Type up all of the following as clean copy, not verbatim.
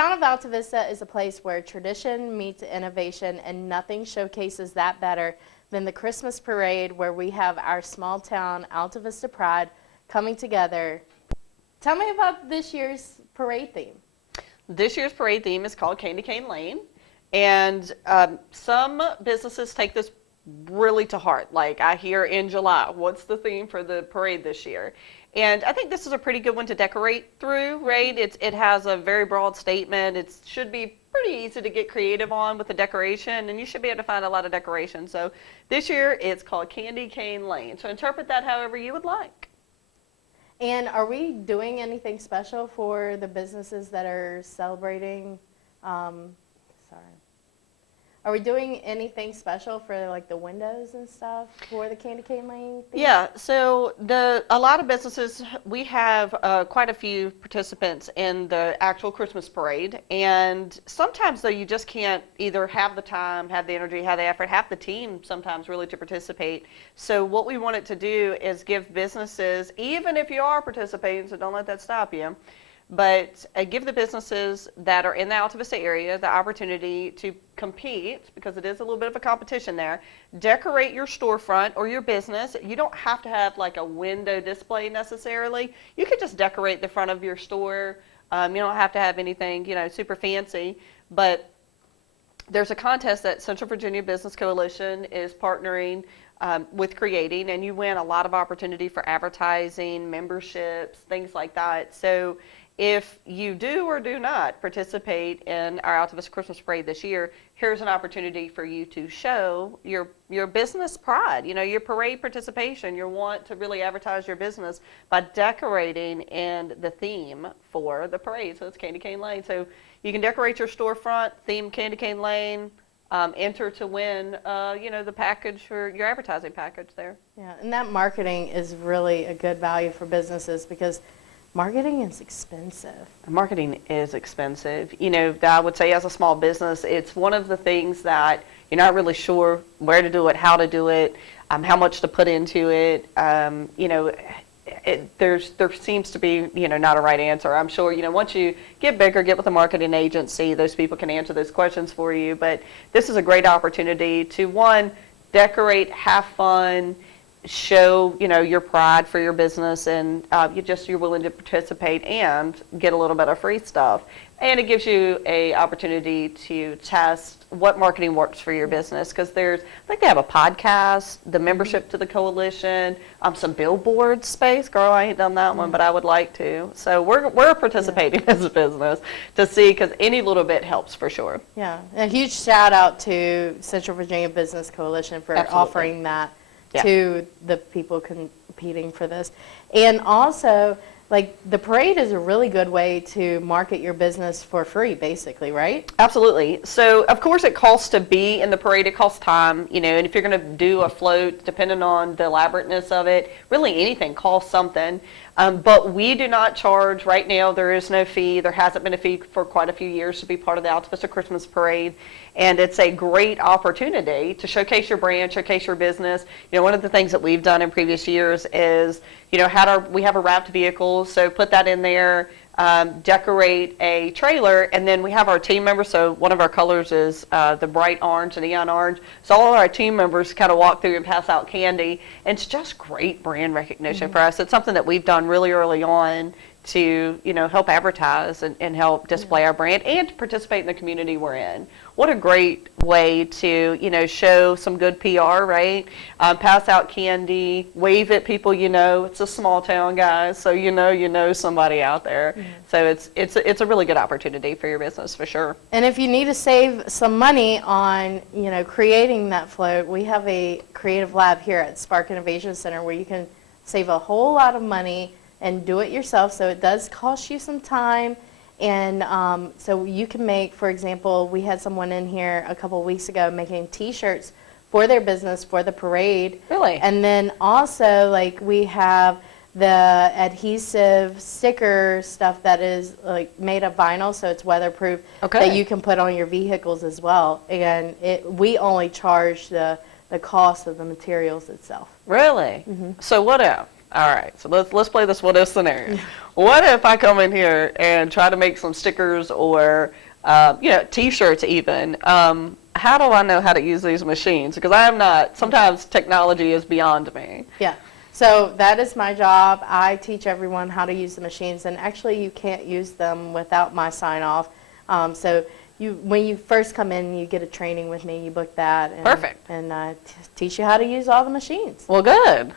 Town of Altavista is a place where tradition meets innovation, and nothing showcases that better than the Christmas parade, where we have our small town Altavista pride coming together. Tell me about this year's parade theme. This year's parade theme is called Candy Cane Lane, and some businesses take this really to heart. Like I hear in July, what's the theme for the parade this year? And I think this is a pretty good one to decorate through, right? It has a very broad statement. It should be pretty easy to get creative on with the decoration, and you should be able to find a lot of decoration. So this year it's called Candy Cane Lane. So interpret that however you would like. And are we doing anything special for the businesses that are celebrating? Are we doing anything special for like the windows and stuff for the Candy Cane Lane theme? Yeah, so a lot of businesses, we have quite a few participants in the actual Christmas parade, and sometimes though you just can't either have the time, have the energy, have the effort, have the team sometimes really to participate. So what we wanted to do is give businesses, even if you are participating, so don't let that stop you, but give the businesses that are in the Altavista area the opportunity to compete, because it is a little bit of a competition there. Decorate your storefront or your business. You don't have to have like a window display necessarily. You could just decorate the front of your store. You don't have to have anything, super fancy, but there's a contest that Central Virginia Business Coalition is partnering with creating, and you win a lot of opportunity for advertising, memberships, things like that. So if you do or do not participate in our Altavista Christmas Parade this year, here's an opportunity for you to show your business pride, your parade participation, your want to really advertise your business by decorating in the theme for the parade. So it's Candy Cane Lane. So you can decorate your storefront, theme Candy Cane Lane, enter to win, the package for your advertising package there. Yeah, and that marketing is really a good value for businesses because marketing is expensive. Marketing is expensive. I would say as a small business, it's one of the things that you're not really sure where to do it, how to do it, how much to put into it. There seems to be, not a right answer. I'm sure, once you get bigger, get with a marketing agency, those people can answer those questions for you. But this is a great opportunity to, one, decorate, have fun, show, your pride for your business, and you're willing to participate and get a little bit of free stuff. And it gives you a opportunity to test what marketing works for your business, because I think they have a podcast, the membership to the coalition, some billboard space. Girl, I ain't done that one, but I would like to. So we're participating as a business to see, because any little bit helps for sure. Yeah, a huge shout out to Central Virginia Business Coalition for offering that to the people competing for this. And also, like, the parade is a really good way to market your business for free, basically, right? Absolutely. So, of course, it costs to be in the parade. It costs time, and if you're going to do a float, depending on the elaborateness of it, really anything costs something. But we do not charge right now. There is no fee. There hasn't been a fee for quite a few years to be part of the Altavista Christmas Parade. And it's a great opportunity to showcase your brand, showcase your business. One of the things that we've done in previous years is, we have a wrapped vehicle, so put that in there, decorate a trailer, and then we have our team members. So one of our colors is the bright orange and neon orange. So all of our team members kind of walk through and pass out candy, and it's just great brand recognition for us. It's something that we've done really early on to help advertise and help display our brand and to participate in the community we're in. What a great way to show some good PR, right? Pass out candy, wave at people. It's a small town, guys, so somebody out there. So it's a really good opportunity for your business for sure. And if you need to save some money on creating that float, we have a creative lab here at Spark Innovation Center where you can save a whole lot of money and do it yourself. So it does cost you some time, and so you can make, for example, we had someone in here a couple weeks ago making t-shirts for their business for the parade. Really? And then also, like, we have the adhesive sticker stuff that is like made of vinyl, so it's weatherproof, that you can put on your vehicles as well. And we only charge the cost of the materials itself. Really? So what else? All right, so let's play this what if scenario. What if I come in here and try to make some stickers or T-shirts even? How do I know how to use these machines? Because I am not. Sometimes technology is beyond me. Yeah. So that is my job. I teach everyone how to use the machines, and actually you can't use them without my sign off. So when you first come in, you get a training with me. You book that. And, Perfect. And I teach you how to use all the machines. Well, good.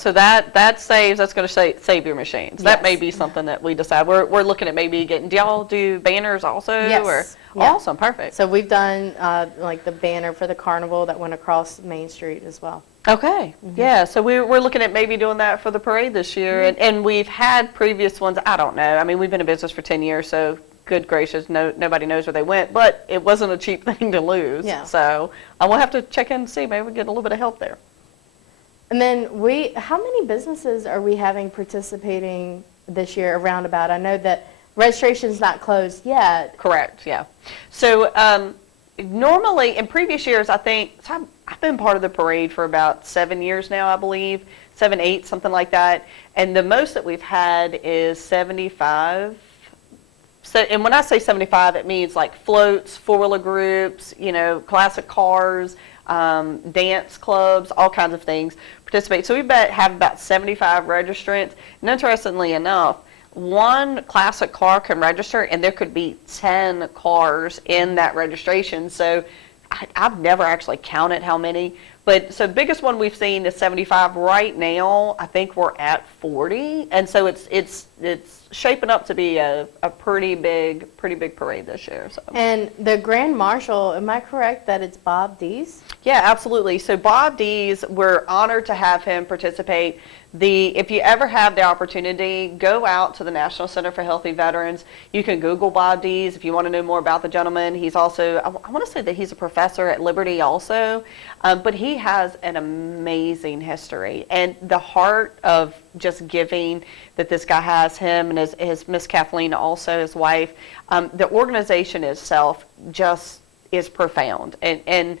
So that's going to save your machines. That may be something that we decide. We're looking at maybe getting. Do y'all do banners also? Yes. Or? Yeah. Awesome. Perfect. So we've done like the banner for the carnival that went across Main Street as well. Okay. Yeah. So we're looking at maybe doing that for the parade this year, and we've had previous ones. I don't know. I mean, we've been in business for 10 years, so. Good gracious, nobody knows where they went, but it wasn't a cheap thing to lose. Yeah. So I will have to check in and see. Maybe we get a little bit of help there. And then how many businesses are we having participating this year around about? I know that registration's not closed yet. Correct, yeah. So normally in previous years, I think, so I've been part of the parade for about 7 years now, I believe, 7, 8, something like that. And the most that we've had is 75. So, and when I say 75, it means like floats, four-wheeler groups, classic cars, dance clubs, all kinds of things participate. So we have about 75 registrants. And interestingly enough, one classic car can register, and there could be 10 cars in that registration. So I've never actually counted how many. But so the biggest one we've seen is 75. Right now, I think we're at 40, and so it's shaping up to be a pretty big parade this year. So. And the Grand Marshal, am I correct that it's Bob Dees? Yeah, absolutely. So Bob Dees, we're honored to have him participate. If you ever have the opportunity, go out to the National Center for Healthy Veterans. You can Google Bob Dees if you want to know more about the gentleman. He's also, I want to say that he's a professor at Liberty also, but he has an amazing history. And the heart of just giving that this guy has, him and his Miss Kathleen also, his wife, the organization itself just is profound, and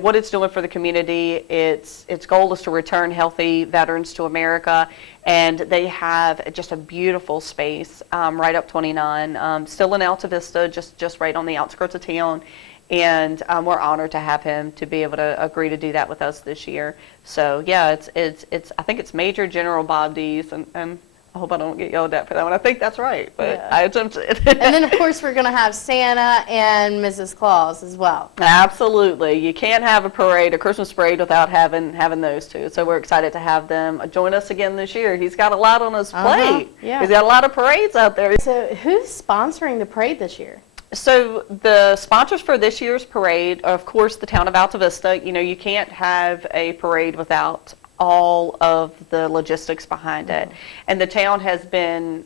what it's doing for the community. Its goal is to return healthy veterans to America, and they have just a beautiful space right up 29, still in Altavista, just right on the outskirts of town, and we're honored to have him to be able to agree to do that with us this year. So yeah, it's I think it's Major General Bob Dees, and I hope I don't get yelled at for that one. I think that's right, but yeah. I attempted. And then, of course, we're going to have Santa and Mrs. Claus as well. Absolutely. You can't have a Christmas parade, without having those two. So we're excited to have them join us again this year. He's got a lot on his plate. Yeah. He's got a lot of parades out there. So who's sponsoring the parade this year? So the sponsors for this year's parade are, of course, the town of Altavista. You can't have a parade without all of the logistics behind it. And the town has been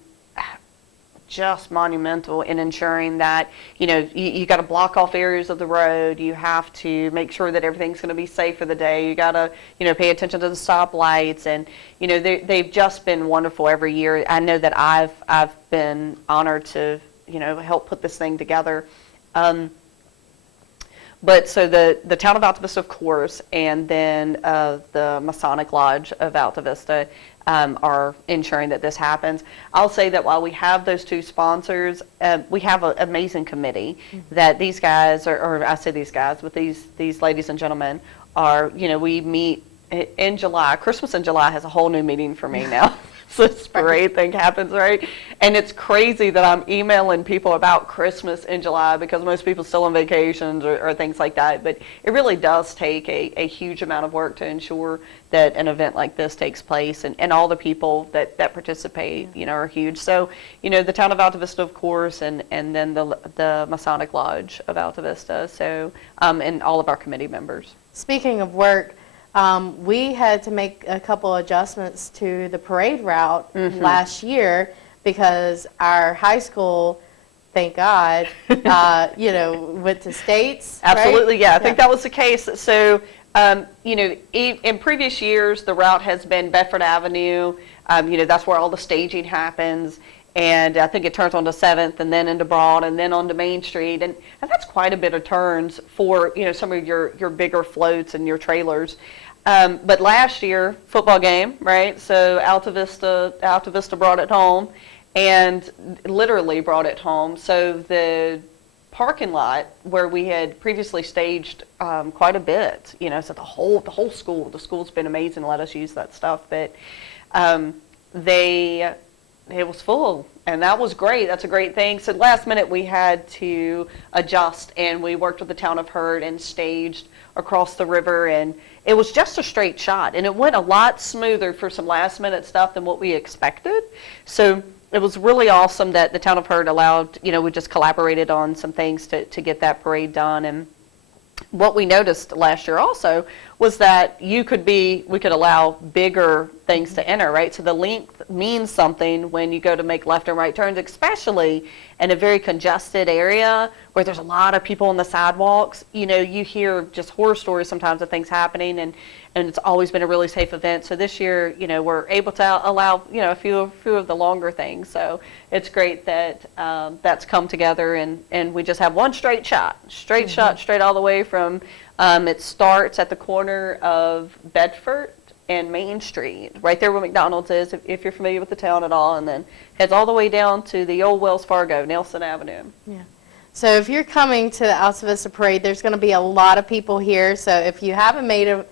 just monumental in ensuring that, you got to block off areas of the road. You have to make sure that everything's going to be safe for the day. You got to, pay attention to the stoplights. And, they've just been wonderful every year. I know that I've been honored to, help put this thing together. But so the town of Altavista, of course, and then the Masonic Lodge of Altavista are ensuring that this happens. I'll say that while we have those two sponsors, we have an amazing committee that these guys, or I say these guys, but these ladies and gentlemen are, we meet in July. Christmas in July has a whole new meaning for me now. So this parade thing happens, right? And it's crazy that I'm emailing people about Christmas in July because most people are still on vacations or things like that. But it really does take a huge amount of work to ensure that an event like this takes place, and all the people that participate, are huge. So, the town of Altavista, of course, and then the Masonic Lodge of Altavista, so, and all of our committee members. Speaking of work, we had to make a couple adjustments to the parade route last year because our high school, thank God, went to States. Absolutely, right? yeah. I think that was the case. So, in previous years, the route has been Bedford Avenue. That's where all the staging happens. And I think it turns onto 7th and then into Broad and then onto Main Street. And that's quite a bit of turns for, some of your bigger floats and your trailers. But last year, football game, right? So Altavista brought it home, and literally brought it home. So the parking lot where we had previously staged quite a bit, so the school's been amazing to let us use that stuff, but it was full, and that was great. That's a great thing. So last minute we had to adjust, and we worked with the town of Hurd and staged across the river, and it was just a straight shot, and it went a lot smoother for some last minute stuff than what we expected. So it was really awesome that the town of Hurd allowed, we just collaborated on some things to get that parade done. And what we noticed last year also was that we could allow bigger things to enter, right? So the length means something when you go to make left and right turns, especially in a very congested area where there's a lot of people on the sidewalks. You hear just horror stories sometimes of things happening, and it's always been a really safe event. So this year, we're able to allow, a few of the longer things. So it's great that that's come together, and we just have one straight shot, straight all the way from, it starts at the corner of Bedford and Main Street, right there where McDonald's is, if you're familiar with the town at all, and then heads all the way down to the old Wells Fargo, Nelson Avenue. Yeah. So if you're coming to the Altavista Parade, there's going to be a lot of people here. So if you haven't made a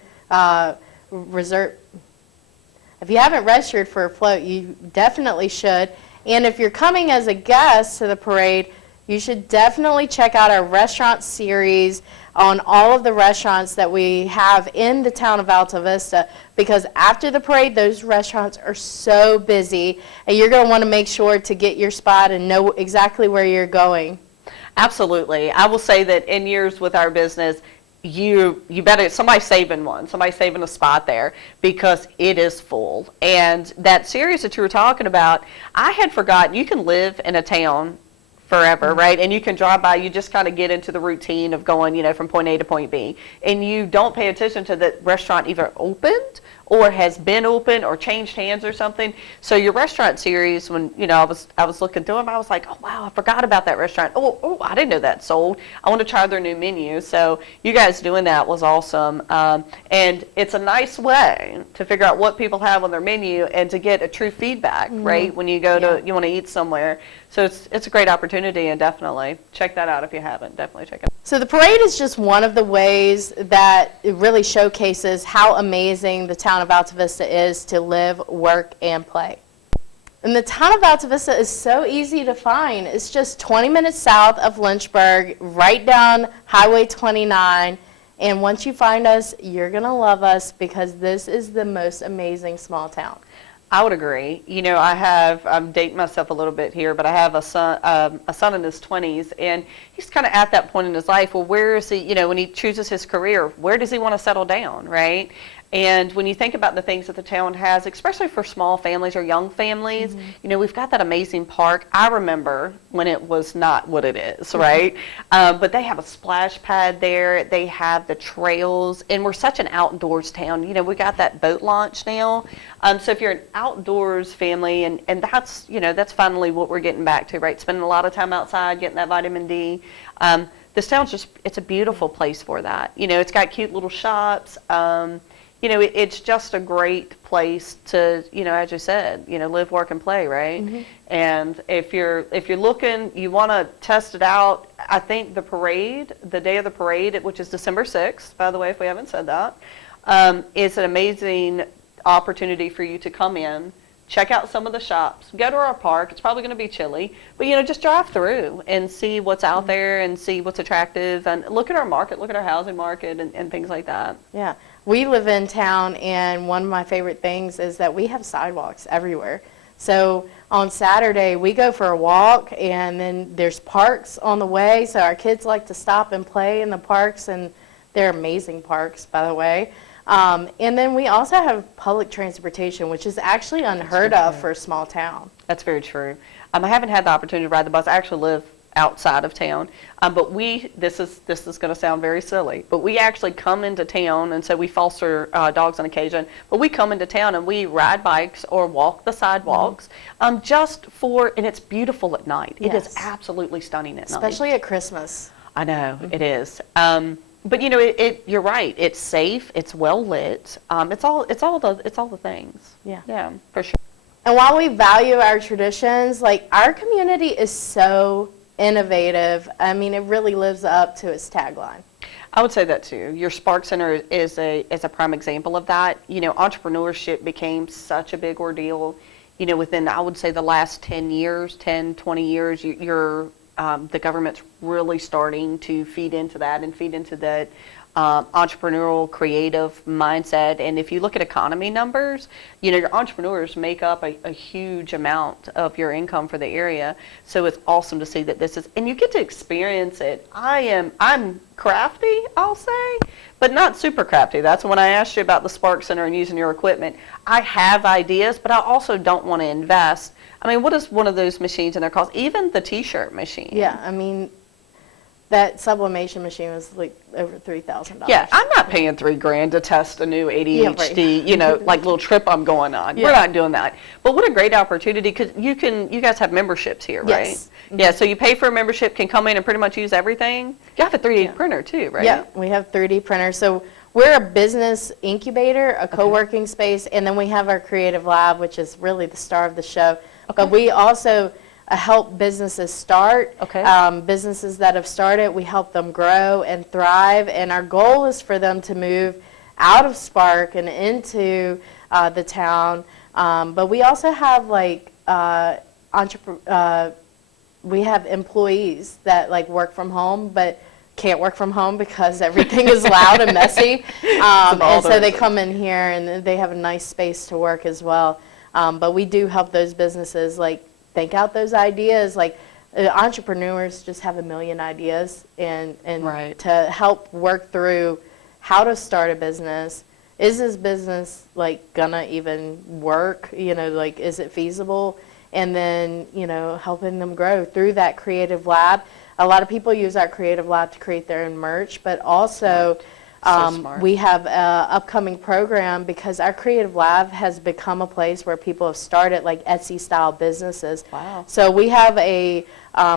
if you haven't registered for a float, you definitely should. And if you're coming as a guest to the parade, you should definitely check out our restaurant series on all of the restaurants that we have in the town of Altavista, because after the parade, those restaurants are so busy, and you're going to want to make sure to get your spot and know exactly where you're going. Absolutely. I will say that in years with our business, you better, somebody's saving a spot there, because it is full. And that series that you were talking about, I had forgotten you can live in a town forever, right? And you can drive by, you just kind of get into the routine of going, from point A to point B. And you don't pay attention to the restaurant either opened or has been open or changed hands or something. So your restaurant series, when, I was looking through them, I was like, oh wow, I forgot about that restaurant. Oh, I didn't know that sold. I want to try their new menu. So you guys doing that was awesome. And it's a nice way to figure out what people have on their menu and to get a true feedback, right? When you go you want to eat somewhere. So it's a great opportunity, and definitely check that out if you haven't. Definitely check it out. So the parade is just one of the ways that it really showcases how amazing the town of Altavista is to live, work, and play. And the town of Altavista is so easy to find. It's just 20 minutes south of Lynchburg, right down Highway 29. And once you find us, you're going to love us, because this is the most amazing small town. I would agree. I'm dating myself a little bit here, but I have a son in his 20s, and he's kind of at that point in his life. Well, where is he, when he chooses his career, where does he want to settle down, right? And when you think about the things that the town has, especially for small families or young families, we've got that amazing park. I remember when it was not what it is, right? But they have a splash pad there. They have the trails, and we're such an outdoors town. We got that boat launch now. So if you're an outdoors family, and that's, that's finally what we're getting back to, right? Spending a lot of time outside, getting that vitamin D. This town's it's a beautiful place for that. It's got cute little shops. It's just a great place to, as you said, live, work, and play, right? And if you're looking, you want to test it out. I think the day of the parade, which is December 6th, by the way, if we haven't said that, is an amazing opportunity for you to come in, check out some of the shops, go to our park. It's probably going to be chilly, but just drive through and see what's out there and see what's attractive, and look at our market, look at our housing market, and things like that. Yeah. We live in town, and one of my favorite things is that we have sidewalks everywhere. So on Saturday, we go for a walk, and then there's parks on the way, so our kids like to stop and play in the parks, and they're amazing parks, by the way. And then we also have public transportation, which is actually unheard of for a small town. That's very true. I haven't had the opportunity to ride the bus. I actually live outside of town, but this is going to sound very silly, but we actually come into town, and so we foster dogs on occasion, but we come into town and we ride bikes or walk the sidewalks, and it's beautiful at night. It is absolutely stunning at night. Especially at Christmas. I know, it is. But you know, you're right. It's safe. It's well lit. It's all the things. Yeah. Yeah, for sure. And while we value our traditions, like our community is so innovative. I mean, it really lives up to its tagline. I would say that too. Your Spark Center is a prime example of that. You know, entrepreneurship became such a big ordeal. You know, within, I would say, the last 10 years, 10, 20 years, the government's really starting to feed into that and feed into that entrepreneurial, creative mindset. And if you look at economy numbers, you know, your entrepreneurs make up a huge amount of your income for the area. So it's awesome to see that this is, and you get to experience it. I'm crafty, I'll say, but not super crafty. That's when I asked you about the Spark Center and using your equipment. I have ideas, but I also don't want to invest. I mean, what is one of those machines in there cost? Even the T-shirt machine. Yeah, I mean, that sublimation machine was like over $3,000. Yeah, I'm not paying $3,000 to test a new ADHD, Yeah, right. you know, like little trip I'm going on. Yeah. We're not doing that. But what a great opportunity, because you guys have memberships here, right? Yes. Yeah, so you pay for a membership, can come in and pretty much use everything. You have a 3D printer too, right? Yeah, we have 3D printers. So we're a business incubator, a co-working space, and then we have our creative lab, which is really the star of the show. But we also help businesses start. Okay. Businesses that have started, we help them grow and thrive. And our goal is for them to move out of Spark and into the town. But we also have like we have employees that like work from home, but can't work from home because everything is loud and messy. And so they come in here and they have a nice space to work as well. But we do help those businesses like think out those ideas. Like entrepreneurs just have a million ideas, and Right. to help work through how to start a business. Is this business like gonna even work? You know, like is it feasible? And then, you know, helping them grow through that creative lab. A lot of people use our creative lab to create their own merch, but also smart. we have an upcoming program because our creative lab has become a place where people have started like Etsy style businesses. Wow. So we have a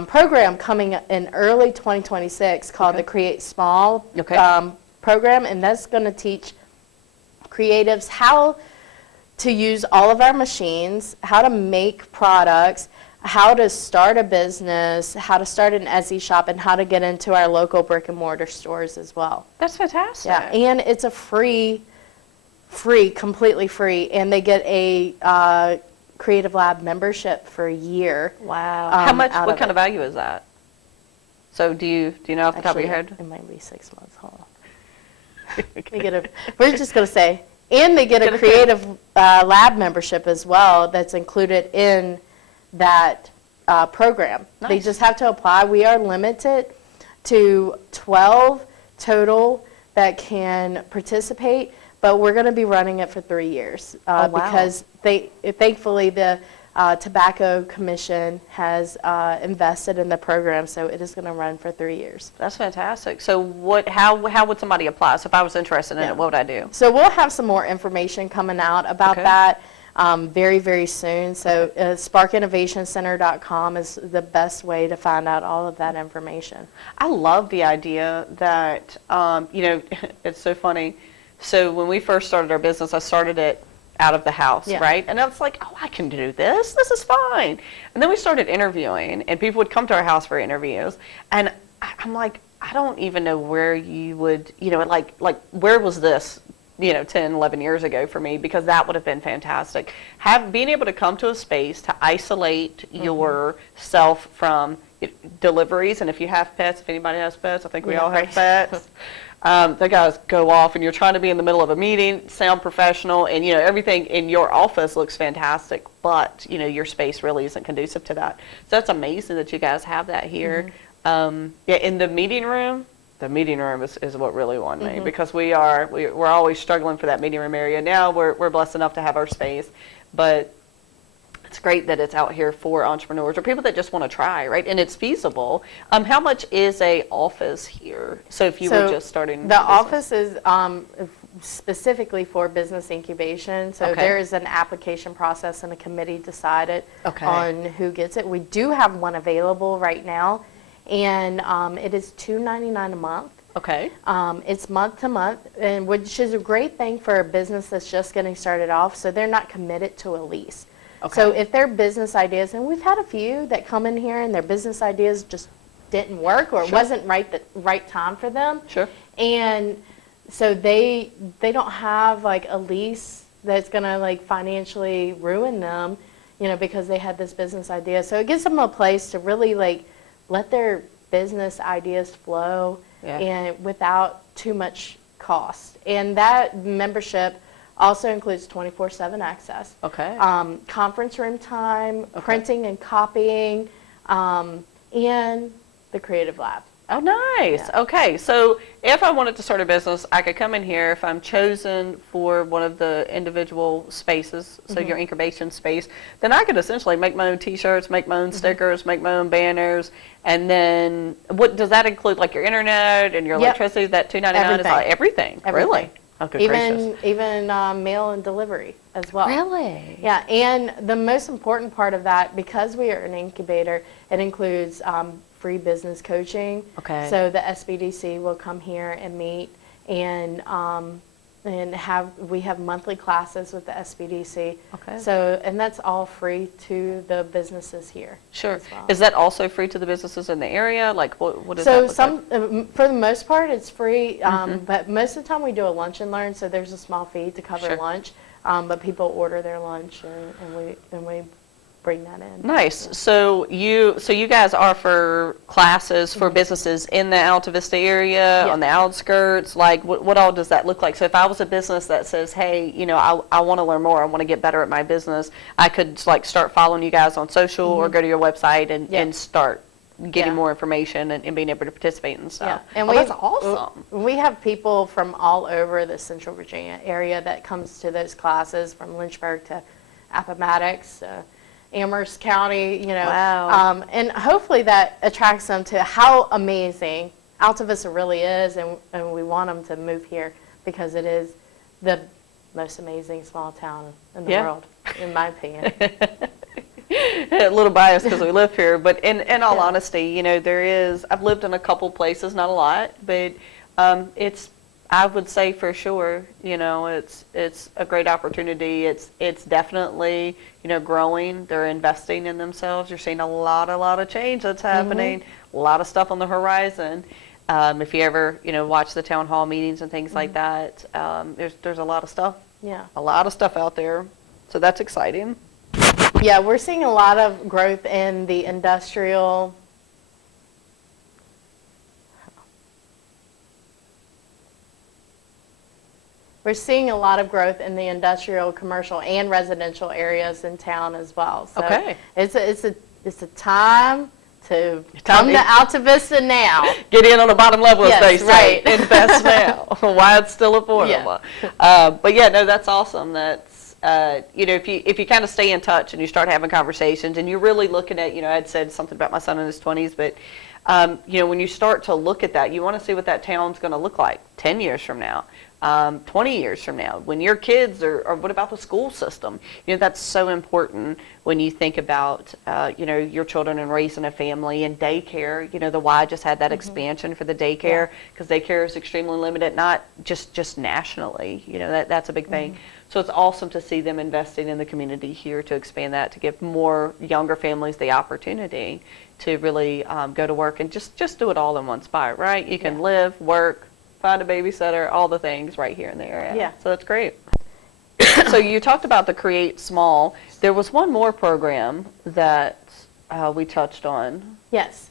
program coming in early 2026 called the Create Small program, and that's going to teach creatives how to use all of our machines, how to make products, how to start a business, how to start an Etsy shop, and how to get into our local brick and mortar stores as well. That's fantastic. Yeah, and it's a free, completely free, and they get a Creative Lab membership for a year. Wow. How much? What kind of it. value is that? So do you know off the top of your head? It might be 6 months. Hold on. We're just going to say, and they get a Creative Lab membership as well that's included in that program. Nice. They just have to apply. We are limited to 12 total that can participate, but we're going to be running it for 3 years because thankfully the Tobacco Commission has invested in the program, so it is going to run for 3 years. That's fantastic. So how would somebody apply? So if I was interested in it, what would I do? So we'll have some more information coming out about that very, very soon. So sparkinnovationcenter.com is the best way to find out all of that information. I love the idea that, you know, it's so funny. So when we first started our business, I started it out of the house, right? And I was like, oh, I can do this. This is fine. And then we started interviewing, and people would come to our house for interviews. And I'm like, I don't even know where you would, you know, like where was this, you know, 10, 11 years ago for me, because that would have been fantastic. Being able to come to a space to isolate yourself from deliveries, and if you have pets, if anybody has pets, I think we all have pets. The guys go off, and you're trying to be in the middle of a meeting, sound professional, and you know everything in your office looks fantastic, but you know your space really isn't conducive to that. So that's amazing that you guys have that here. In the meeting room. The meeting room is what really won me, because we're always struggling for that meeting room area. Now we're blessed enough to have our space, but it's great that it's out here for entrepreneurs or people that just want to try, right? And it's feasible. How much is a office here? So if you were just starting the office is specifically for business incubation. So there is an application process, and a committee decided on who gets it. We do have one available right now. and it is $2.99 a month. Okay. It's month to month, and which is a great thing for a business that's just getting started off, so they're not committed to a lease. Okay. So if their business ideas, and we've had a few that come in here and their business ideas just didn't work, or it Sure. wasn't the right time for them. Sure. And so they don't have like a lease that's gonna like financially ruin them, because they had this business idea. So it gives them a place to really like let their business ideas flow, Yeah. and without too much cost. And that membership also includes 24/7 access, Okay. conference room time, Okay. printing and copying, and the creative lab. Oh, nice. Yeah. Okay. So if I wanted to start a business, I could come in here if I'm chosen for one of the individual spaces, so your incubation space, then I could essentially make my own T-shirts, make my own stickers, make my own banners, and then what does that include? Like your internet and your Yep. electricity? That $2.99 is like everything. Everything. Really? Oh, good gracious. Even mail and delivery as well. Really? Yeah, and the most important part of that, because we are an incubator, it includes free business coaching. Okay. So the SBDC will come here and meet, and we have monthly classes with the SBDC. Okay. So, and that's all free to the businesses here. Sure. as well. Is that also free to the businesses in the area? Like what does that So look like? for the most part, it's free, but most of the time we do a lunch and learn, so there's a small fee to cover Sure. lunch, but people order their lunch, and we bring that in. Nice. So you guys offer classes for businesses in the Altavista area, Yeah. on the outskirts. Like what all does that look like? So if I was a business that says, hey, I want to learn more, I want to get better at my business, I could like start following you guys on social or go to your website Yeah. and start getting Yeah. more information and being able to participate and stuff. Yeah, and that's awesome. We have people from all over the Central Virginia area that comes to those classes, from Lynchburg to Appomattox, Amherst County, Wow. and hopefully that attracts them to how amazing Altavista really is, and we want them to move here because it is the most amazing small town in the Yeah. world, in my opinion. A little biased because we live here, but in all Yeah. honesty, I've lived in a couple places, not a lot, but I would say for sure, it's a great opportunity. It's definitely, growing. They're investing in themselves. You're seeing a lot of change that's happening, a lot of stuff on the horizon. If you ever, watch the town hall meetings and things like that, there's a lot of stuff, Yeah. out there. So that's exciting. Yeah, we're seeing a lot of growth in the industrial. We're seeing a lot of growth in the industrial, commercial, and residential areas in town as well. So Okay. it's a time to come to Altavista now. Get in on the bottom level, as Yes, they say. right. Invest now while it's still affordable. But yeah, no, that's awesome. That's if you kind of stay in touch and you start having conversations and you're really looking at, I'd said something about my son in his 20s, but when you start to look at that, you want to see what that town's going to look like 10 years from now. 20 years from now, when your kids or what about the school system? That's so important when you think about, your children and raising a family and daycare. The Y just had that expansion for the daycare because daycare is extremely limited, not just nationally. That's a big thing. So it's awesome to see them investing in the community here to expand that, to give more younger families the opportunity to really go to work and just do it all in one spot, right? You can live, work, find a babysitter, all the things right here in the area. Yeah. So that's great. So you talked about the Create Small. There was one more program that we touched on. Yes.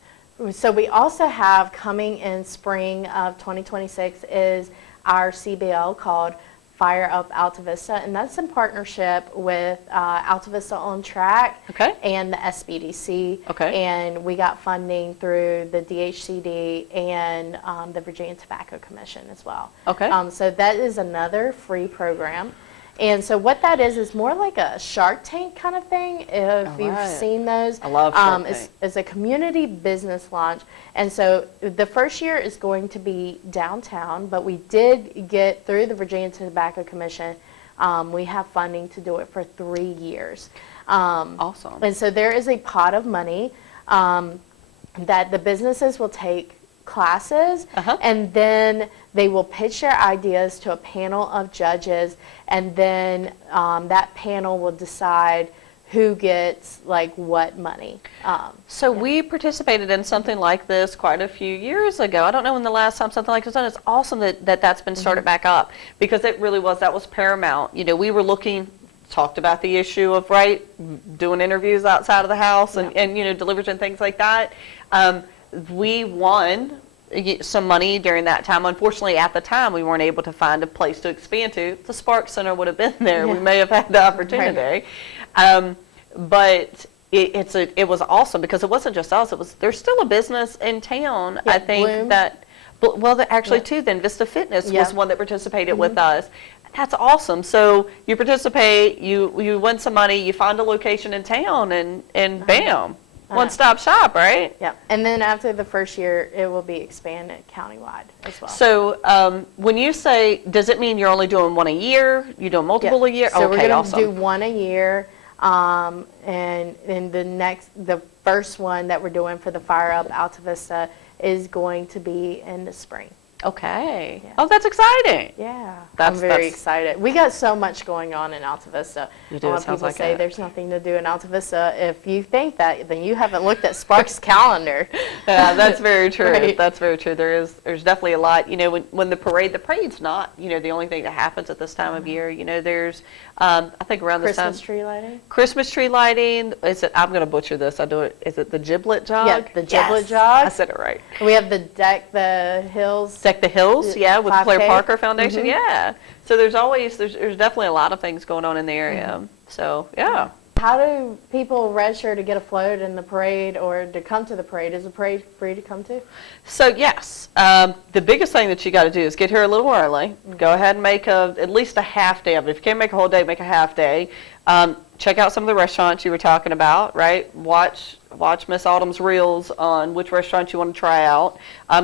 So we also have coming in spring of 2026 is our CBL called Fire Up Altavista, and that's in partnership with Altavista on Track and the SBDC. Okay. And we got funding through the DHCD and the Virginia Tobacco Commission as well. Okay. So that is another free program. And so what that is more like a Shark Tank kind of thing, if you've seen those. I love Shark Tank. It's a community business launch. And so the first year is going to be downtown, but we did get through the Virginia Tobacco Commission, we have funding to do it for 3 years. Awesome. And so there is a pot of money. that the businesses will take classes, and then they will pitch their ideas to a panel of judges, and then that panel will decide who gets like what money. So we participated in something like this quite a few years ago. I don't know when the last time something like this was done. It's awesome that that's been started back up, because it really was, that was paramount. You know, we were talked about the issue of, doing interviews outside of the house and you know, deliveries and things like that. We won some money during that time. Unfortunately, at the time, we weren't able to find a place to expand to. The Spark Center would have been there. We may have had the opportunity. But it was awesome, because it wasn't just us. There's still a business in town, I think, Bloom. Actually too, then Vista Fitness was one that participated with us. That's awesome. So you participate, you win some money, you find a location in town, and bam, one-stop shop, right? Yeah, and then after the first year, it will be expanded countywide as well. So when you say, does it mean you're only doing one a year? You doing multiple a year? So Okay, we're going awesome. to do one a year, and the first one that we're doing for the Fire Up Altavista is going to be in the spring. Okay. Yeah. Oh, that's exciting. Yeah, That's- I'm very that's- excited. We got so much going on in Altavista. You do, A it lot of sounds people like say it. there's nothing to do in Altavista. If you think that, then you haven't looked at Spark's calendar. Yeah, that's very true. Right. That's very true. There's definitely a lot. You know, when the parade's not, you know, the only thing that happens at this time of year. You know, there's, I think around this time. Christmas tree lighting? Christmas tree lighting. I'm going to butcher this. I do it. Is it the giblet jog? Yeah, the giblet Yes, jog. I said it right. We have the Deck the Hills. Deck the Hills, yeah, with the Claire 5K. Parker Foundation, yeah. So there's definitely a lot of things going on in the area. So, yeah. How do people register to get a float in the parade or to come to the parade? Is the parade free to come to? So yes, the biggest thing that you got to do is get here a little early. Go ahead and make at least a half day of it. If you can't make a whole day, make a half day. Check out some of the restaurants you were talking about, right? Watch Miss Autumn's reels on which restaurants you want to try out.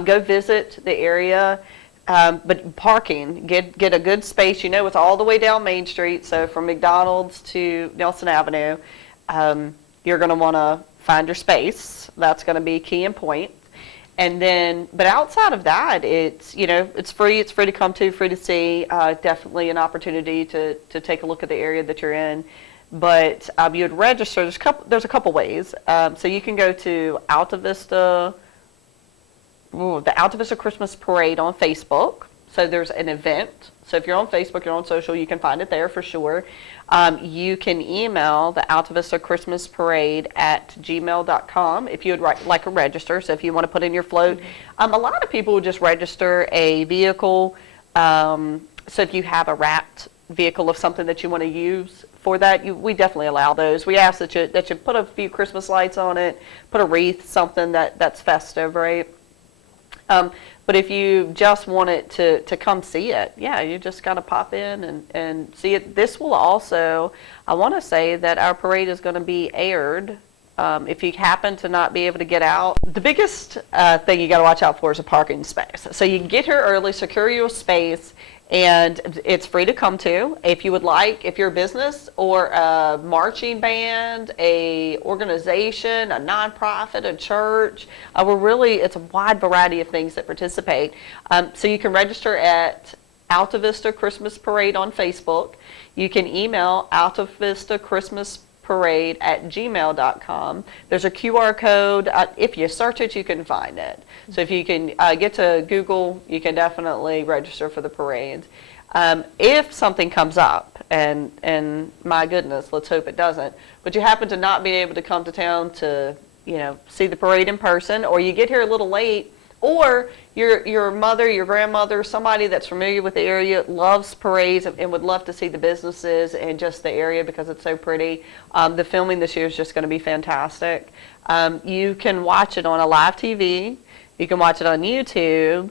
Go visit the area. But parking, get a good space. You know, it's all the way down Main Street. So from McDonald's to Nelson Avenue, you're going to want to find your space. That's going to be key and point. And then, but outside of that, it's, you know, it's free. It's free to come to, free to see. Definitely an opportunity to take a look at the area that you're in. But you would register. There's a couple ways. So you can go to the Altavista Christmas Parade on Facebook. So there's an event. So if you're on Facebook, you're on social, you can find it there for sure. You can email the Altavista Christmas Parade at gmail.com if you would like to register. So if you want to put in your float. A lot of people would just register a vehicle. So if you have a wrapped vehicle of something that you want to use for that, we definitely allow those. We ask that you put a few Christmas lights on it, put a wreath, something that's festive, right? But if you just want it to come see it, yeah, you just got to pop in and see it. This will also, I want to say that our parade is going to be aired. If you happen to not be able to get out, the biggest thing you got to watch out for is a parking space. So you can get here early, secure your space, and it's free to come to. If you would like, if you're a business or a marching band, a organization, a nonprofit, a church, it's a wide variety of things that participate. So you can register at Altavista Christmas Parade on Facebook. You can email Altavista Christmas Parade at gmail.com. There's a QR code. If you search it, you can find it. So if you can get to Google, you can definitely register for the parade. If something comes up, and my goodness, let's hope it doesn't, but you happen to not be able to come to town to, you know, see the parade in person, or you get here a little late, or your mother, your grandmother, somebody that's familiar with the area loves parades and would love to see the businesses and just the area because it's so pretty. The filming this year is just going to be fantastic. You can watch it on a live TV. You can watch it on YouTube.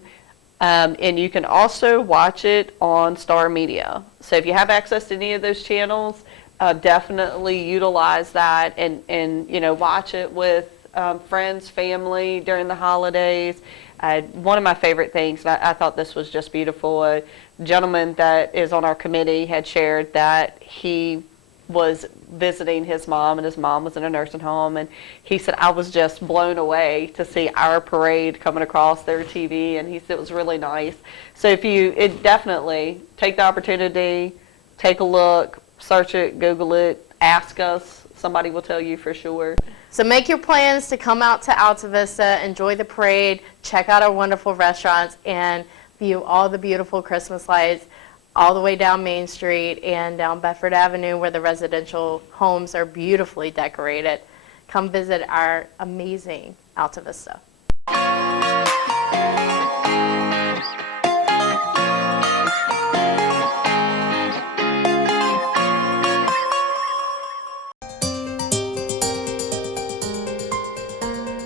And you can also watch it on Star Media. So if you have access to any of those channels, definitely utilize that and you know, watch it with friends, family during the holidays. One of my favorite things, and I thought this was just beautiful, a gentleman that is on our committee had shared that he was visiting his mom, and his mom was in a nursing home, and he said, I was just blown away to see our parade coming across their TV, and he said it was really nice. So it definitely take the opportunity, take a look, search it, Google it, ask us. Somebody will tell you for sure. So make your plans to come out to Altavista, enjoy the parade, check out our wonderful restaurants, and view all the beautiful Christmas lights all the way down Main Street and down Bedford Avenue where the residential homes are beautifully decorated. Come visit our amazing Altavista.